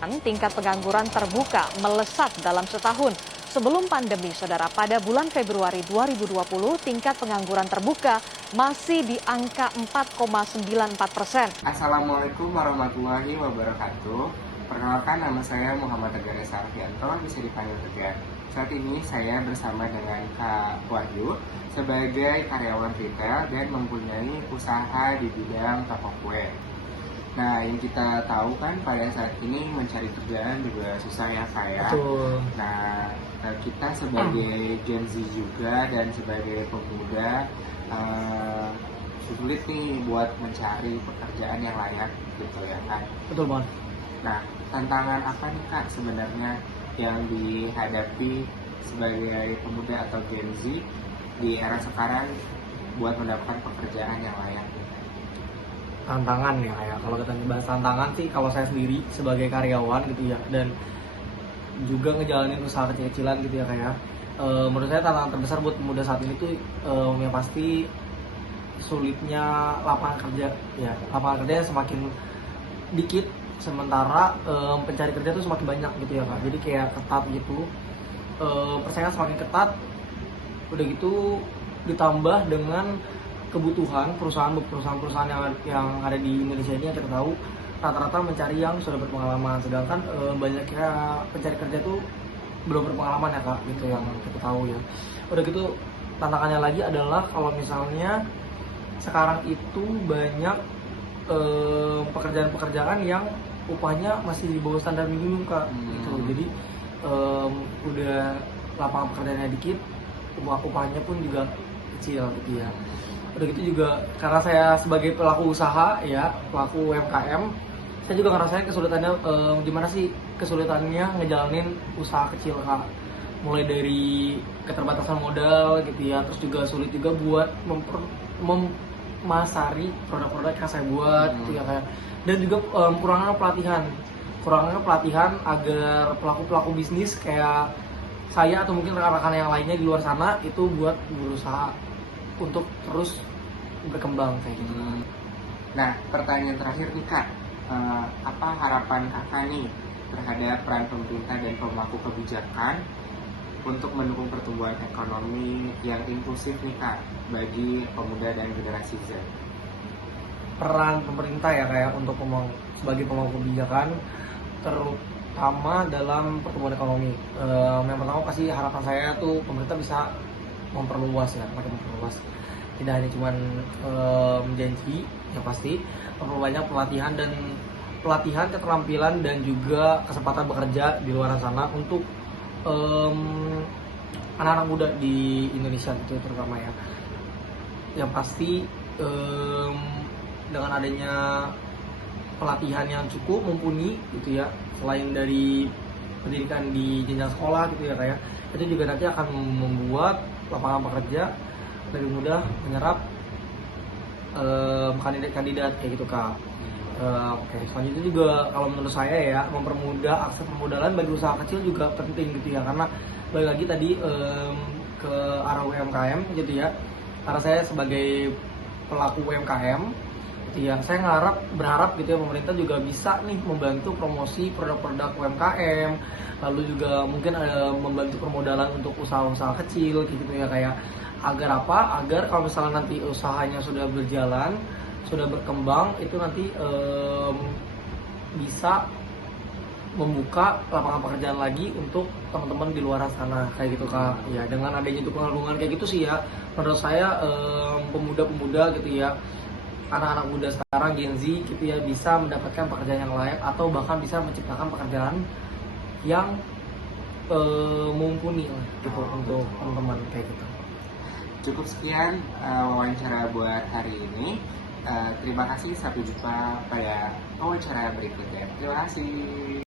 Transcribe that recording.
Tingkat pengangguran terbuka melesat dalam setahun. Sebelum pandemi, saudara, pada bulan Februari 2020, tingkat pengangguran terbuka masih di angka 4,94%. Assalamualaikum warahmatullahi wabarakatuh. Perkenalkan, nama saya Muhammad Tegar Sarfianto, bisa dipanggil Tegar. Saat ini saya bersama dengan Kak Wahyu sebagai karyawan retail dan mempunyai usaha di bidang toko kue. Nah, yang kita tahu kan pada saat ini mencari kerjaan juga susah ya Kak ya. Betul. Nah, kita sebagai Gen Z juga dan sebagai pemuda sulit nih buat mencari pekerjaan yang layak gitu ya kan. Betul banget. Nah, tantangan apa nih Kak sebenarnya yang dihadapi sebagai pemuda atau Gen Z di era sekarang buat mendapatkan pekerjaan yang layak? Tantangan ya, kalau kita bahas tantangan sih, kalau saya sendiri sebagai karyawan gitu ya, dan juga ngejalanin usaha kecil-kecilan gitu ya kayak menurut saya tantangan terbesar buat pemuda saat ini tuh yang pasti sulitnya lapangan kerja ya. Lapangan kerja semakin dikit, sementara pencari kerja tuh semakin banyak gitu ya Kak. Jadi kayak ketat gitu, persaingan semakin ketat. Udah gitu ditambah dengan kebutuhan perusahaan-perusahaan yang ada di Indonesia ini yang kita tahu rata-rata mencari yang sudah berpengalaman, sedangkan banyaknya pencari kerja tuh belum berpengalaman ya Kak, gitu yang kita tahu ya. Udah gitu tantangannya lagi adalah kalau misalnya sekarang itu banyak pekerjaan-pekerjaan yang upahnya masih di bawah standar minimum Kak, gitu. Jadi udah lapangan pekerjaannya dikit, upahnya pun juga kecil gitu ya. Udah gitu juga karena saya sebagai pelaku usaha ya, pelaku UMKM, saya juga ngerasain kesulitannya. Gimana sih kesulitannya ngejalanin usaha kecil Kak, mulai dari keterbatasan modal gitu ya, terus juga sulit juga buat memasari produk-produk yang saya buat gitu ya kayak, dan juga kurangnya pelatihan agar pelaku bisnis kayak saya atau mungkin rekan-rekan yang lainnya di luar sana itu buat berusaha untuk terus berkembang kayak gitu. Nah, pertanyaan terakhir nih Kak, apa harapan Kakak nih terhadap peran pemerintah dan pemangku kebijakan untuk mendukung pertumbuhan ekonomi yang inklusif nih Kak bagi pemuda dan generasi Z? Peran pemerintah ya kayak untuk sebagai pemangku kebijakan terutama dalam pertumbuhan ekonomi. Yang pertama pasti harapan saya tuh pemerintah bisa memperluas ya, makin memperluas. Tidak hanya cuman janji, yang pasti memperbanyak pelatihan keterampilan dan juga kesempatan bekerja di luar sana untuk anak-anak muda di Indonesia itu terutama ya. Yang pasti dengan adanya pelatihan yang cukup mumpuni gitu ya, selain dari pendidikan di jenjang sekolah gitu ya kayak, itu juga nanti akan membuat lapangan pekerja lebih mudah menyerap kandidat-kandidat kayak gitu Kak. Oke, selanjutnya juga kalau menurut saya ya, mempermudah akses permodalan bagi usaha kecil juga penting gitu ya, karena balik lagi tadi ke arah UMKM gitu ya. Karena saya sebagai pelaku UMKM gitu ya, saya berharap gitu ya pemerintah juga bisa nih membantu promosi produk-produk UMKM, lalu juga mungkin membantu permodalan untuk usaha-usaha kecil gitu ya kayak, agar apa? Agar kalau misalnya nanti usahanya sudah berjalan, sudah berkembang, itu nanti bisa membuka lapangan pekerjaan lagi untuk teman-teman di luar sana kayak gitu Kak. Ya, dengan adanya dukungan kayak gitu sih ya, menurut saya pemuda-pemuda gitu ya, anak-anak muda sekarang Gen Z gitu ya, bisa mendapatkan pekerjaan yang layak atau bahkan bisa menciptakan pekerjaan yang mumpuni lah gitu untuk teman-teman kayak gitu. Cukup sekian wawancara buat hari ini. Terima kasih, sampai jumpa pada wawancara berikutnya. Terima kasih.